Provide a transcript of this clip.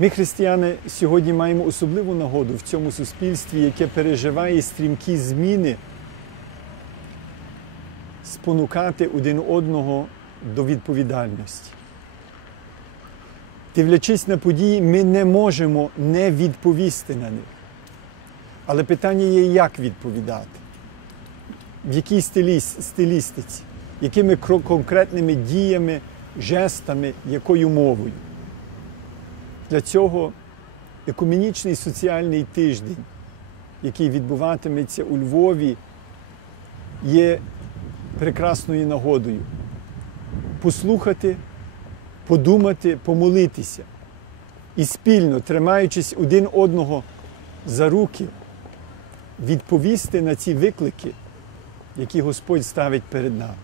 Ми, християни, сьогодні маємо особливу нагоду в цьому суспільстві, яке переживає стрімкі зміни, спонукати один одного до відповідальності. Дивлячись на події, ми не можемо не відповісти на них. Але питання є, як відповідати, в якій стиліс- стилістиці, якими конкретними діями, жестами, якою мовою. Для цього екуменічний соціальний тиждень, який відбуватиметься у Львові, є прекрасною нагодою послухати, подумати, помолитися і спільно, тримаючись один одного за руки, відповісти на ці виклики, які Господь ставить перед нами.